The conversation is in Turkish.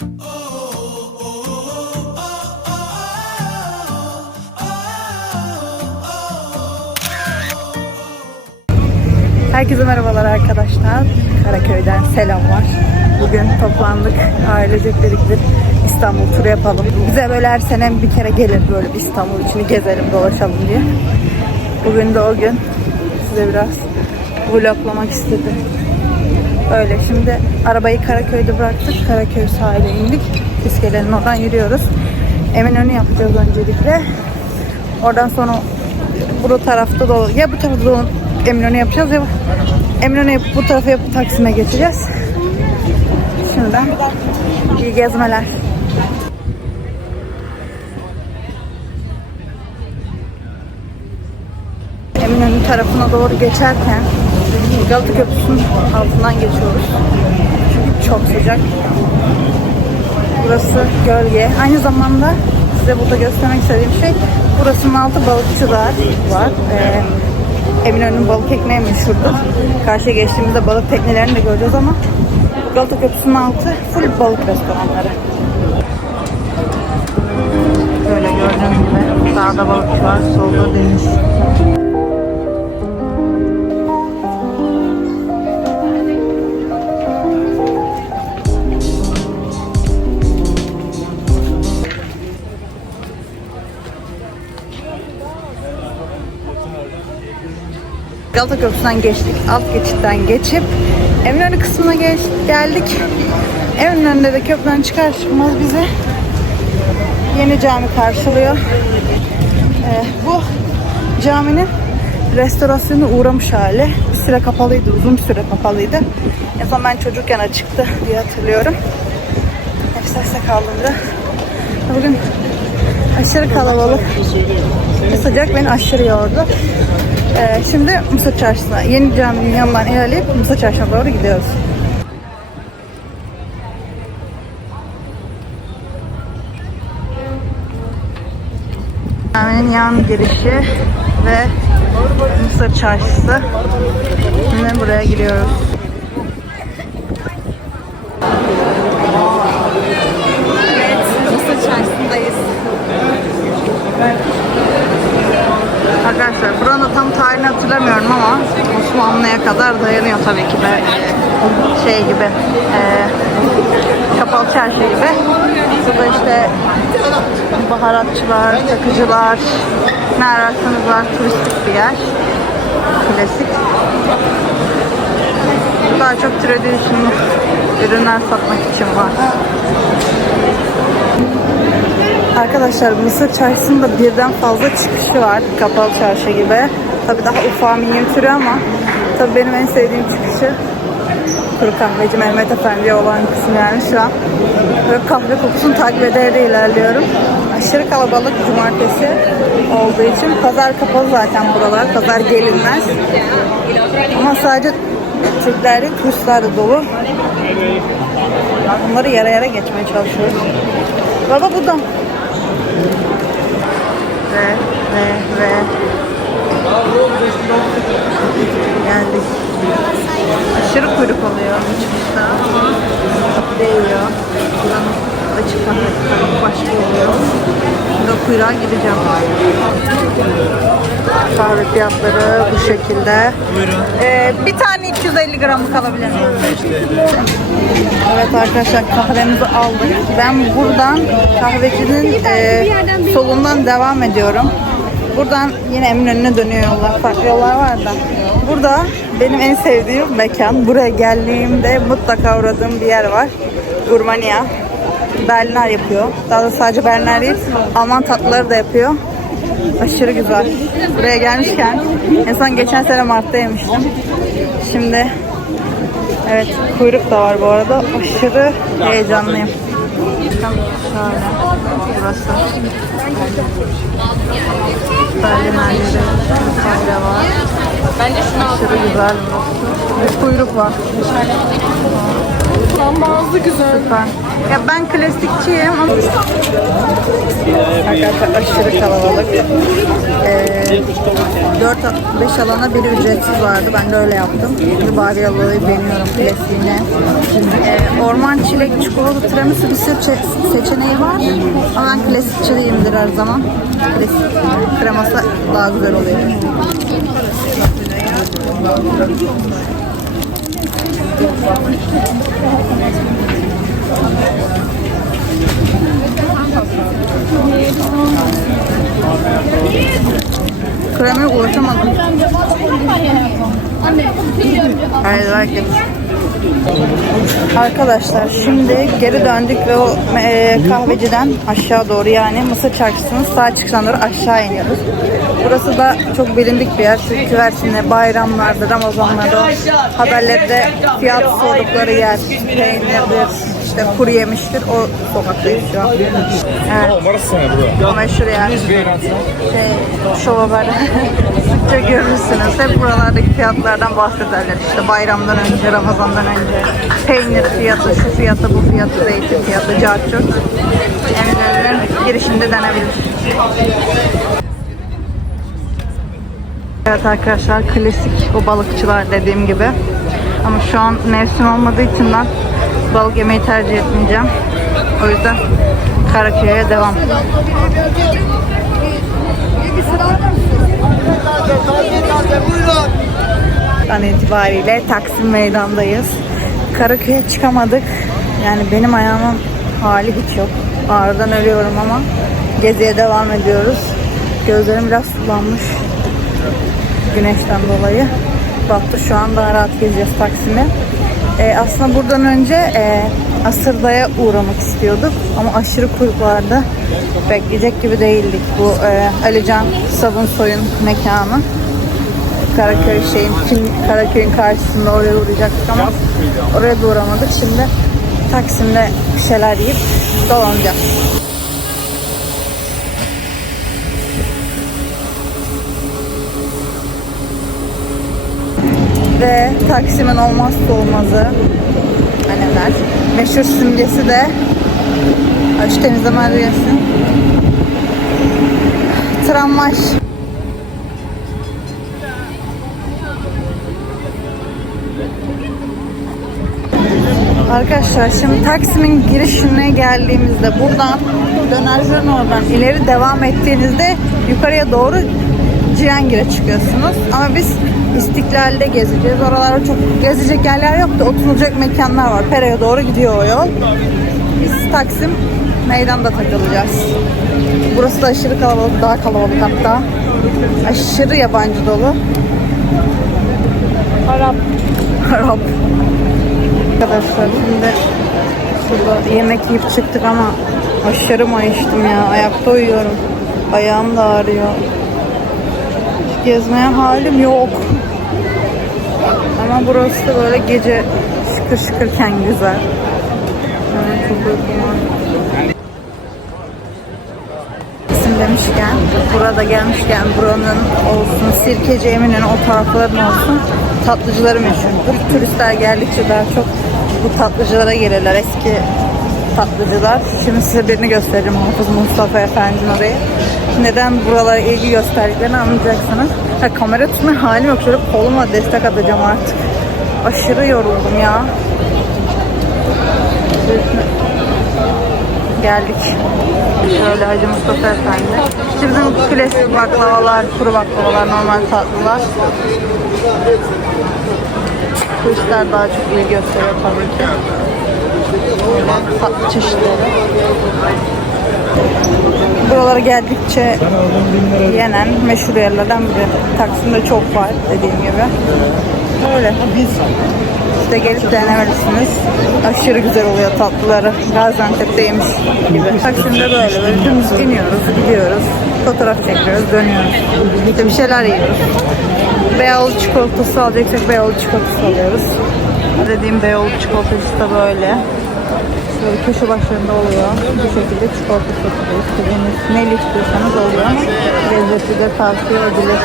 Herkese merhabalar arkadaşlar. Karaköy'den selamlar. Bugün toplandık. Ailecek dedik bir İstanbul turu yapalım. Bize böyle her sene bir kere gelir böyle bir İstanbul içini gezelim, dolaşalım diye. Bugün de o gün. Size biraz vloglamak istedim. Öyle şimdi arabayı Karaköy'de bıraktık. Karaköy sahile indik. İskelenin oradan yürüyoruz. Eminönü yapacağız öncelikle. Oradan sonra bu tarafta da ya bu tarafta da Eminönü yapacağız ya Eminönü yapıp bu tarafa yapıp Taksim'e geçeceğiz. Şimdiden iyi gezmeler. Eminönü tarafına doğru geçerken Galata Köprüsü'nün altından geçiyoruz. Çünkü çok sıcak. Burası gölge. Aynı zamanda size burada göstermek istediğim şey burasının altı balıkçılar var. Ee, Eminönü'nün balık ekmeği meşhurdur. Karşıya geçtiğimizde balık teknelerini de göreceğiz ama Galata Köprüsü'nün altı full balık restoranları. Böyle gördüğünüz gibi sağda balıkçı var, solda deniz. Galata Köprüsü'nden geçtik. Alt geçitten geçip Eminönü kısmına geç, geldik. Eminönü'nde de köprüden çıkar çıkmaz bizi yeni cami karşılıyor. Ee, bu caminin restorasyonu uğramış hali. Bir süre kapalıydı, uzun bir süre kapalıydı. En son ben çocukken açıktı diye hatırlıyorum. Nefes kaldığımda. Bugün aşırı kalabalık. Sıcak beni aşırı yordu. Ee, şimdi Musa Çarşısı'na, yeni caminin yanından ilerleyip Musa Çarşısı'na doğru gidiyoruz. Caminin yan girişi ve Musa Çarşısı. Şimdi buraya giriyoruz. Evet, Çarşısı'ndayız. Arkadaşlar buranın tam tarihini hatırlamıyorum ama Osmanlı'ya kadar dayanıyor tabii ki de şey gibi e, kapalı çarşı gibi. Burada işte baharatçılar, takıcılar, ne ararsanız var turistik bir yer. Klasik. Daha çok traditional ürünler satmak için var. Arkadaşlar Mısır Çarşısı'nda birden fazla çıkışı var. Kapalı çarşı gibi. Tabii daha ufak minyatürü ama tabii benim en sevdiğim çıkışı Kuru Kahveci Mehmet Efendi'ye olan kısım yani şu an. Böyle kahve kokusunu takip ederek ilerliyorum. Aşırı kalabalık cumartesi olduğu için. Pazar kapalı zaten buralar. Pazar gelinmez. Ama sadece Türkler değil, dolu. Bunları yara yara geçmeye çalışıyoruz. Baba bu da ve ve ve geldik. Aşırı kuyruk oluyor bu çıkışta ama değiyor. Buranın açık kahve başka oluyor. Şimdi o kuyruğa gideceğim. Kahve fiyatları bu şekilde. Ee, bir tane 250 gramlık alabilir miyim? Evet arkadaşlar kahvemizi aldık. Ben buradan kahvecinin e, solundan devam ediyorum. Buradan yine Eminönü'ne dönüyor yollar. Farklı yollar var da. Burada benim en sevdiğim mekan. Buraya geldiğimde mutlaka uğradığım bir yer var. Gurmania. Berliner yapıyor. Daha da sadece Berliner değil, Alman tatlıları da yapıyor. Aşırı güzel. Buraya gelmişken en son geçen sene Mart'ta yemiştim. Şimdi Evet, kuyruk da var bu arada. Aşırı heyecanlıyım. Şöyle, burası. Berlin yerleri, kahve var. Bence şunu al. Aşırı güzel burası. Bir kuyruk var. Frambuazlı güzel. Süper. Ya ben klasikçiyim ama Arkadaşlar aşırı kalabalık. Ee, 4-5 alana biri ücretsiz vardı. Ben de öyle yaptım. Şimdi Baryalı'yı deniyorum klasiğine. Ee, orman çilek çikolata tiramisu bir sürü çe- seçeneği var. Ama ben klasikçiyimdir her zaman. Klasik kreması daha güzel oluyor. 그러면 5천만 원. Ulaşamadım. Hayır belki. Arkadaşlar şimdi geri döndük ve o e, kahveciden aşağı doğru yani Mısır Çarşısı'nın sağ çıkıştan doğru aşağı iniyoruz. Burası da çok bilindik bir yer. Çünkü Mersin'de bayramlarda, Ramazanlarda haberlerde fiyat sordukları yer. Peynirdir, işte kuru yemiştir. O sokaktayız şu an. Evet. Meşhur yer. Şey, şov haber. Sıkça görürsünüz. Hep buralardaki fiyatlardan bahsederler. İşte bayramdan önce, Ramazandan önce. Peynir fiyatı, şu fiyatı, bu fiyatı, zeytin fiyatı, carçurt. Eminönü'nün girişinde denebilir. Evet arkadaşlar klasik o balıkçılar dediğim gibi. Ama şu an mevsim olmadığı için ben balık yemeyi tercih etmeyeceğim. O yüzden Karaköy'e devam. An itibariyle Taksim Meydan'dayız. Karaköy'e çıkamadık. Yani benim ayağımın hali hiç yok. Ağrıdan ölüyorum ama geziye devam ediyoruz. Gözlerim biraz sulanmış güneşten dolayı. Baktı şu an daha rahat gezeceğiz Taksim'e. Ee, aslında buradan önce e, Asırda'ya uğramak istiyorduk ama aşırı kuyruk vardı. Bekleyecek gibi değildik. Bu e, Alican Sabunsoy'un mekanı. Karaköy şeyin, film Karaköy'ün karşısında oraya uğrayacaktık ama oraya da uğramadık. Şimdi Taksim'de bir şeyler yiyip dolanacağız. Ve Taksim'in olmazsa olmazı anneler. Meşhur simgesi de şu temizleme gelsin. Tramvay. Arkadaşlar şimdi Taksim'in girişine geldiğimizde buradan dönerlerin oradan ileri devam ettiğinizde yukarıya doğru Cihangir'e çıkıyorsunuz. Ama biz İstiklal'de gezeceğiz. Oralarda çok gezecek yerler yok da oturulacak mekanlar var. Pera'ya doğru gidiyor o yol. Biz Taksim meydanda takılacağız. Burası da aşırı kalabalık, daha kalabalık hatta. Aşırı yabancı dolu. Arap. Arap. Arkadaşlar şimdi şurada yemek yiyip çıktık ama aşırı mayıştım ya. Ayakta uyuyorum. Ayağım da ağrıyor. Gezmeye halim yok. Ama burası da böyle gece şıkır şıkırken güzel. Yani demişken, burada gelmişken buranın olsun, Sirkeci Emin'in o tarafların olsun tatlıcıları meşhurdur. Turistler geldikçe daha çok bu tatlıcılara gelirler. Eski tatlıcılar. Şimdi size birini göstereceğim Hafız Mustafa Efendi'nin orayı. Neden buralara ilgi gösterdiklerini anlayacaksınız. Ha, kamera tutma halim yok. Şöyle koluma destek atacağım artık. Aşırı yoruldum ya. Geldik. Şöyle Hacı Mustafa Efendi. İşte bizim klasik baklavalar, kuru baklavalar, normal tatlılar. Turistler daha çok ilgi gösteriyor tabii ki. Böyle tatlı çeşitleri. Buralara geldikçe yenen meşhur yerlerden biri. Taksim'de çok var dediğim gibi. Öyle. İşte gelip denemelisiniz. Aşırı güzel oluyor tatlıları. Gaziantep'te yemiş gibi. Taksim'de böyle böyle dümdüz iniyoruz, gidiyoruz. Fotoğraf çekiyoruz, dönüyoruz. İşte bir şeyler yiyoruz. Beyoğlu çikolatası alacaksak Beyoğlu çikolatası alıyoruz. Dediğim Beyoğlu çikolatası da böyle. Böyle köşe başlarında oluyor. Bu şekilde çikolata satılıyor. İstediğiniz neyle istiyorsanız oluyor ama lezzetli de tavsiye edilir.